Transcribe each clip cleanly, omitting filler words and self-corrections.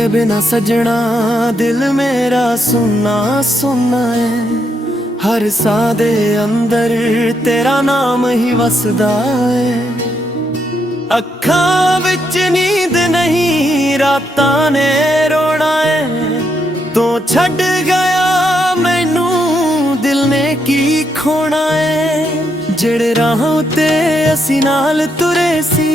तेरे बिना सजना दिल मेरा सुना सुना है। हर साह दे अंदर तेरा नाम ही वसदा है। अखां विच नींद नहीं रातां ने रोना है। तू छड़ गया मैनू दिल ने की खोना है। जेड़े राह ते असी नाल तुरे सी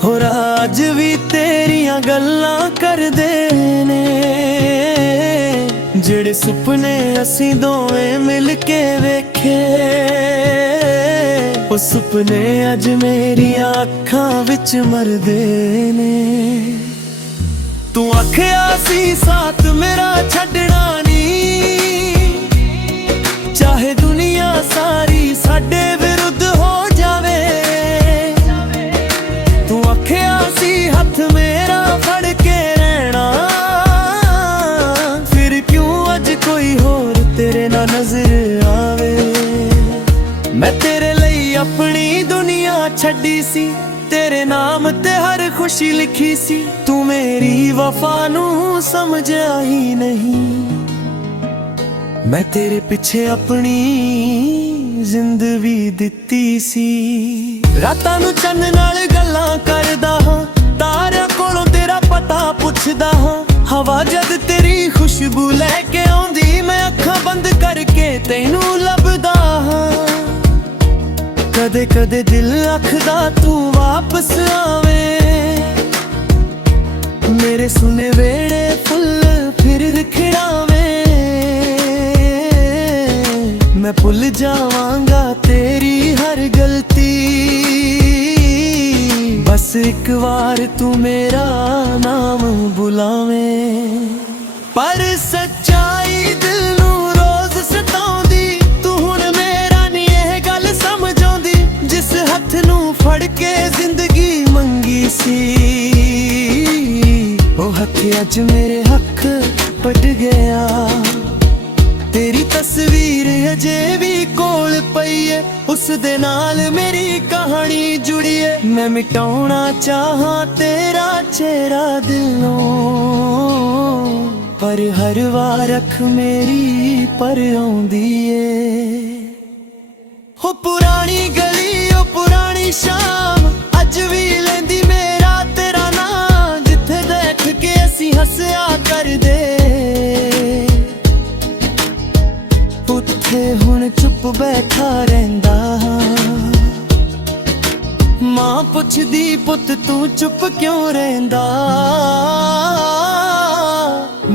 होर अज भी तेरियां गल्लां करदे ने। जेड़े सुपने असी दोवें मिल के वेखे ओ सुपने अज मेरियां अखां विच मरदे ने। तू आखिया सी साथ मेरा छड्डना नी, चाहे दुनिया सारी साडे विरुद्ध हो जावे। तू आखिया सी हथ मेरा फड़ के रहना, फिर क्यों अज कोई होर तेरे ना नजर आवे। मैं तेरे लई अपनी दुनिया छड्डी सी, तेरे नाम ते हर खुशी लिखी सी। तू मेरी वफा नू समझा ही नहीं। मैं तेरे पिछे अपनी जिंदगी दिती सी। रातां नू चन्न नाल गल्लां करदा हां, तारियां कोलों तेरा पता पुछदा हां। हवा जद तेरी खुशबू लैके आउंदी, मैं अखां बंद करके तैनू लभदा हां। कदे कदे दिल आखदा तू वापस आवे, मेरे सुने वेड़े फुल फिर खिड़ावे। मैं भुल जावांगा तेरी हर गलती, बस एक बार तू मेरा नाम बुलावे। पर सच्चाई दिल नू रोज सताउंदी, तू हुण मेरा नी यह गल समझ आउंदी। जिस हथ नू फड़ के जिंदगी मंगी सी, ओ हथ अज मेरे हक पट गया। तेरी तस्वीर अजे भी कोल पई है, उस दे नाल मेरी कहानी जुड़ी है। मैं मिटाउणा चाहां तेरा चेहरा दिलों, पर हर वार अख मेरी पर आउंदी है। हो पुरानी गली ओ पुरानी शाम अज भी लेंदी मेरा तेरा नाम। जिथे देख के असी हंसया करदे, उत्थे हुण चुप बैठा रहिंदा। मां पुछदी पुत तू चुप क्यों रहिंदा।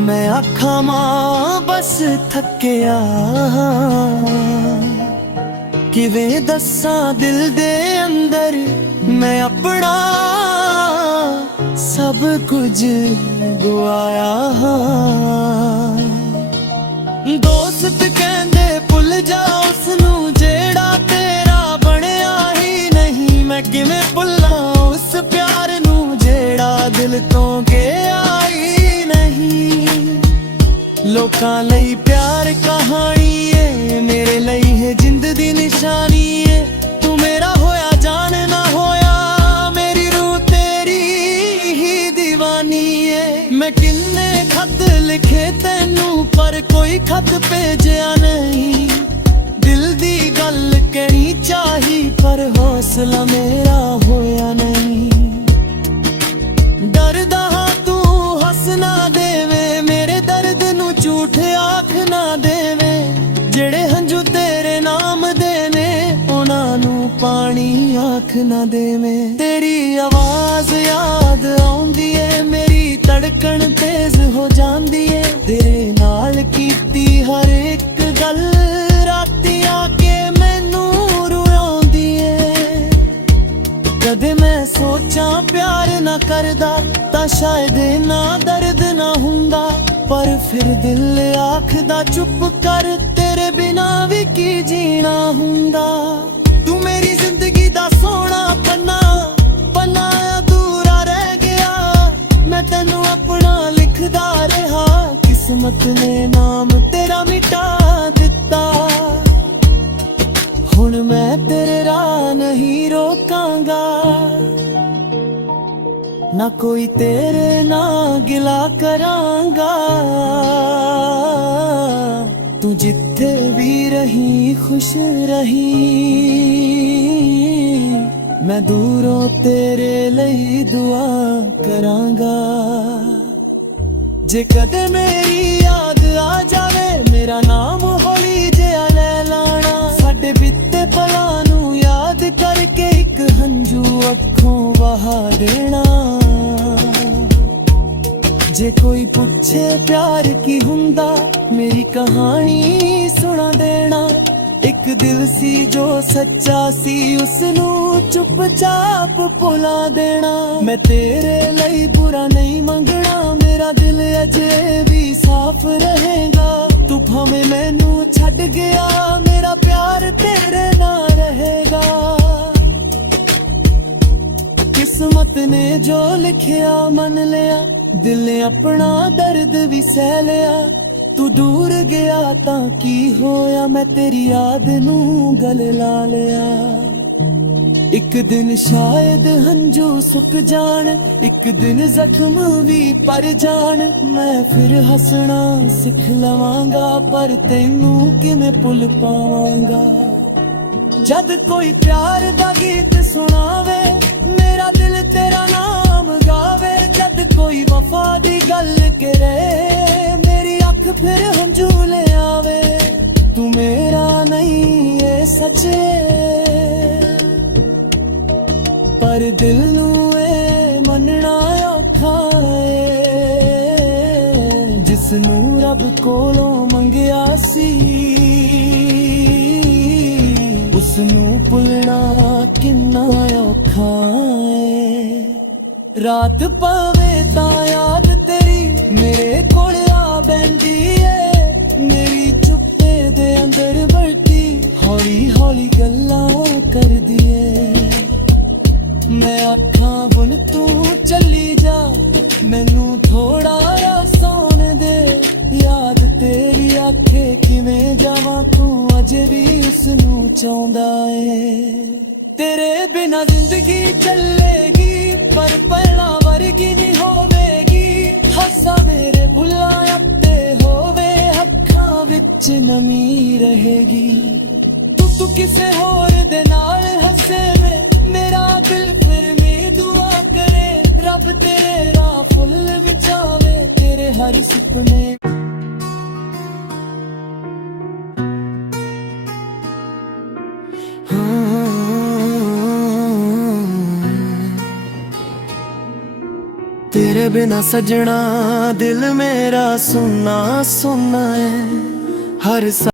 मैं आखां मां बस थकिया, किवें दस्सां दिल दे अंदर मैं अपना सब कुछ गुआया। दोस्त कहंदे भुल जा उसनू जेड़ा तेरा बनिया ही नहीं। मैं किवें भुल्लां उस प्यार नू जेड़ा दिल तो गया ही नहीं। लोकां लई प्यार कहानी है, मेरे लई है जिंद दी निशानी है। तू मेरा होया जान ना होया, मेरी रूह तेरी ही दीवानी है। मैं किन्ने खत लिखे तैनू पर कोई खत भेजिया नहीं। दिल दी गल कहनी चाही पर हौसला मेरा होया नहीं। डरदा हां तू हस ना देवे, मेरे दर्द नू झूठ आख ना देवे। जेड़े हंजू तेरे नाम दे ने उन्हां नू पानी आख ना देवे। तेरी आवाज याद आउंदी है, मेरी धड़कन तेज हो जांदी है। तेरे नाल कीती हर एक गल राती आके मैनू रुआउंदी है। कदे मैं सोचां प्यार ना करदा तां शायद ना दर्द ना हुंदा। पर फिर दिल आखदा चुप कर, तेरे बिना भी की जीना हुंदा। तू मेरी जिंदगी दा सोना पन्ना, पन्ना अधूरा रह गया। मैं तैनू अपना लिखदा रहा, किस्मत ने नाम तेरा मिटा दिता। हुण मैं तेरे राह नहीं रोकांगा, ਨਾ ਕੋਈ ਤੇਰੇ ਨਾਲ ਗਿਲਾ ਕਰਾਂਗਾ। ਤੂੰ ਜਿੱਥੇ ਵੀ ਰਹੀ ਖੁਸ਼ ਰਹੀ, ਮੈਂ ਦੂਰੋਂ ਤੇਰੇ ਲਈ ਦੁਆ ਕਰਾਂਗਾ। ਜੇ ਕਦੇ ਮੇਰੀ ਯਾਦ ਆ ਜਾਵੇ, ਮੇਰਾ ਨਾਮ ਹੌਲੀ ਜਿਹਾ ਲੈ ਲਾਣਾ। ਸਾਡੇ ਬੀਤੇ ਪਲਾਂ ਨੂੰ ਯਾਦ ਕਰਕੇ ਇੱਕ ਹੰਝੂ ਅੱਖੋਂ ਵਹਾ ਦੇਣਾ। ਜੇ ਕੋਈ ਪੁੱਛੇ ਪਿਆਰ ਕੀ ਹੁੰਦਾ, ਮੇਰੀ ਕਹਾਣੀ ਸੁਣਾ ਦੇਣਾ। ਇੱਕ ਦਿਲ ਸੀ ਜੋ ਸੱਚਾ ਸੀ, ਉਸਨੂੰ ਚੁੱਪਚਾਪ ਭੁਲਾ ਦੇਣਾ। ਮੈਂ ਤੇਰੇ ਲਈ ਬੁਰਾ ਨਹੀਂ ਮੰਗਣਾ, ਮੇਰਾ ਦਿਲ ਅਜੇ ਵੀ ਸਾਫ਼ ਰਹੇਗਾ। ਤੂੰ ਭਾਵੇਂ ਮੈਨੂੰ ਛੱਡ ਗਿਆ, ਮੇਰਾ ਪਿਆਰ ਤੇਰੇ ਨਾਲ ਰਹੇਗਾ। ਕਿਸਮਤ ਨੇ ਜੋ ਲਿਖਿਆ ਮੰਨ ਲਿਆ, ਦਿਲ ਨੇ ਆਪਣਾ ਦਰਦ ਵੀ ਸਹਿ ਲਿਆ। ਤੂੰ ਦੂਰ ਗਿਆ ਤਾਂ ਕੀ ਹੋਇਆ, ਮੈਂ ਤੇਰੀ ਯਾਦ ਨੂੰ ਗਲੇ ਲਾ ਲਿਆ। ਇੱਕ ਦਿਨ ਸ਼ਾਇਦ ਹੰਝੂ ਸੁੱਕ ਜਾਣ, ਇੱਕ ਦਿਨ ਜ਼ਖਮ ਵੀ ਭਰ ਜਾਣ। ਮੈਂ ਫਿਰ ਹੱਸਣਾ ਸਿੱਖ ਲਵਾਂਗਾ, ਪਰ ਤੈਨੂੰ ਕਿਵੇਂ ਭੁੱਲ ਪਾਵਾਂਗਾ। ਜਦ ਕੋਈ ਪਿਆਰ ਦਾ ਗੀਤ ਸੁਣਾਵੇ, ਮੇਰਾ ਦਿਲ ਤੇਰਾ ਨਾਮ ਗਾਵੇ। ਜਦ ਕੋਈ ਵਫਾ ਦੀ ਗੱਲ ਕਰੇ, ਮੇਰੀ ਅੱਖ ਫਿਰ ਹੰਝੂ ਲੈ ਆਵੇ। ਤੂੰ ਮੇਰਾ ਨਹੀਂ ਇਹ ਸੱਚ ਏ, ਪਰ ਦਿਲ ਨੂੰ ਇਹ ਮੰਨਣਾ ਔਖਾ ਏ। ਜਿਸ ਨੂੰ ਰੱਬ ਕੋਲੋਂ ਮੰਗਿਆ ਸੀ, ਉਸ ਨੂੰ ਭੁੱਲਣਾ ਕਿੰਨਾ ਔਖਾ ਏ। ਰਾਤ ਪਵੇ ਤਾਂ ਯਾਦ ਤੇਰੀ ਮੇਰੇ ਕੋਲ ਆ ਬੈਂਦੀ ਏ। ਮੇਰੀ ਚੁੱਪੇ ਦੇ ਅੰਦਰ ਬੈਠੀ ਹੌਲੀ ਹੌਲੀ ਗੱਲਾਂ ਕਰਦੀ ਏ। ਮੈਂ ਆਖਾਂ ਬੁੱਲ ਤੂੰ ਚੱਲੀ ਜਾ, ਮੈਨੂੰ ਥੋੜਾ ਜਿਹਾ ਸੌਣ ਦੇ। ਯਾਦ ਤੇਰੀ ਆਖੇ ਕਿਵੇਂ ਜਾਵਾਂ, ਤੂੰ ਅਜੇ ਵੀ ਉਸਨੂੰ ਚਾਹੁੰਦਾ ਏ। ਤੇਰੇ ਬਿਨਾਂ ਜ਼ਿੰਦਗੀ ਚੱਲੇਗੀ, ਪਰ ਪਹਿਲਾਂ ਵਰਗੀ ਨਹੀਂ ਹੋਵੇਗੀ। ਹਾਸਾ ਮੇਰੇ ਬੁੱਲਾਂ ਉੱਤੇ ਹੋਵੇ, ਅੱਖਾਂ ਵਿੱਚ ਨਮੀ ਰਹੇਗੀ। ਤੂੰ ਕਿਸੇ ਹੋਰ ਦੇ ਨਾਲ ਹੱਸੇ ਵੇ, ਮੇਰਾ ਦਿਲ ਫਿਰ ਵੀ ਦੁਆ ਕਰੇ। ਰੱਬ ਤੇਰੇ ਰਾਹ ਫੁੱਲ ਵਿਚਾਵੇ, ਤੇਰੇ ਹਰ ਸੁਪਨੇ। तेरे बिना सजना दिल मेरा सुना सुना है। हर